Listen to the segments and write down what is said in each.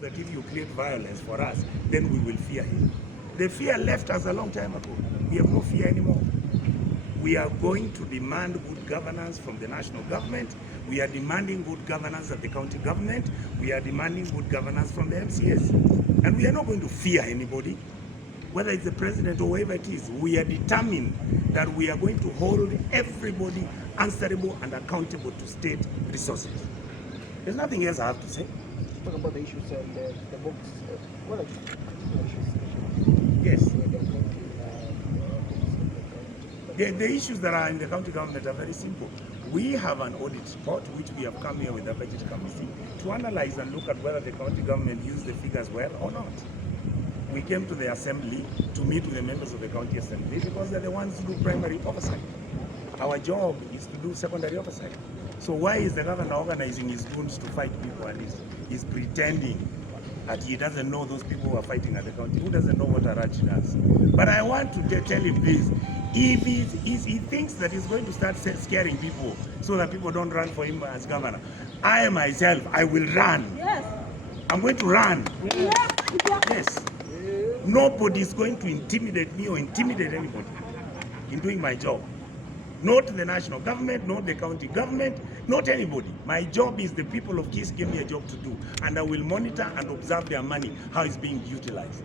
that if you create violence for us, then we will fear him. The fear left us a long time ago. We have no fear anymore. We are going to demand good governance from the national government. We are demanding good governance at the county government. We are demanding good governance from the MCAs. And we are not going to fear anybody, whether it's the president or whoever it is. We are determined that we are going to hold everybody answerable and accountable to state resources. There's nothing else I have to say. Talk about the issues and the books. What are the issues? Yes. The issues that are in the county government are very simple. We have an audit report which we have come here with the budget committee to analyze and look at whether the county government used the figures well or not. We came to the assembly to meet with the members of the county assembly because they're the ones who do primary oversight. Our job is to do secondary oversight. So why is the governor organizing his goons to fight people and he's pretending that he doesn't know those people who are fighting at the county? Who doesn't know what Arachi does? But I want to tell him this. If he thinks that he's going to start scaring people so that people don't run for him as governor, I myself, I will run. Yes. I'm going to run. Yes. Yes. Nobody is going to intimidate me or intimidate anybody in doing my job. Not the national government, not the county government, not anybody. My job is the people of Kisii gave me a job to do, and I will monitor and observe their money, how it's being utilized.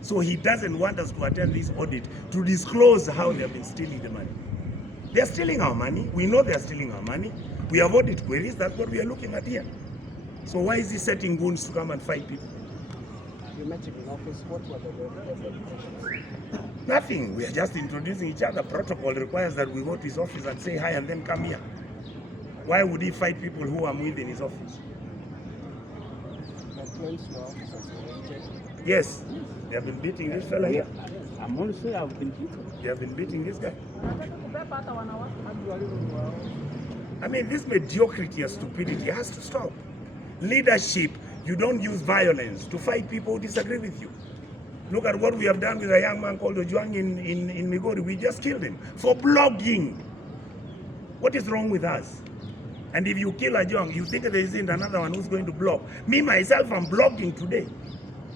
So he doesn't want us to attend this audit to disclose how they have been stealing the money. They're stealing our money. We know they're stealing our money. We have audit queries. That's what we are looking at here. So why is he setting goons to come and fight people? You met him in office. What were the questions? Nothing. We are just introducing each other. Protocol requires that we go to his office and say hi and then come here. Why would he fight people who are within his office? Yes. They have been beating this fella here. I'm only saying I've been beaten. They have been beating this guy. I mean, this mediocrity and stupidity has to stop. Leadership, you don't use violence to fight people who disagree with you. Look at what we have done with a young man called Ojuang in Migori. We just killed him for blogging. What is wrong with us? And if you kill Ojuang, you think there isn't another one who's going to blog. Me, myself, I'm blogging today.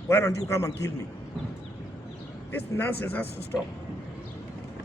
Why don't you come and kill me? This nonsense has to stop.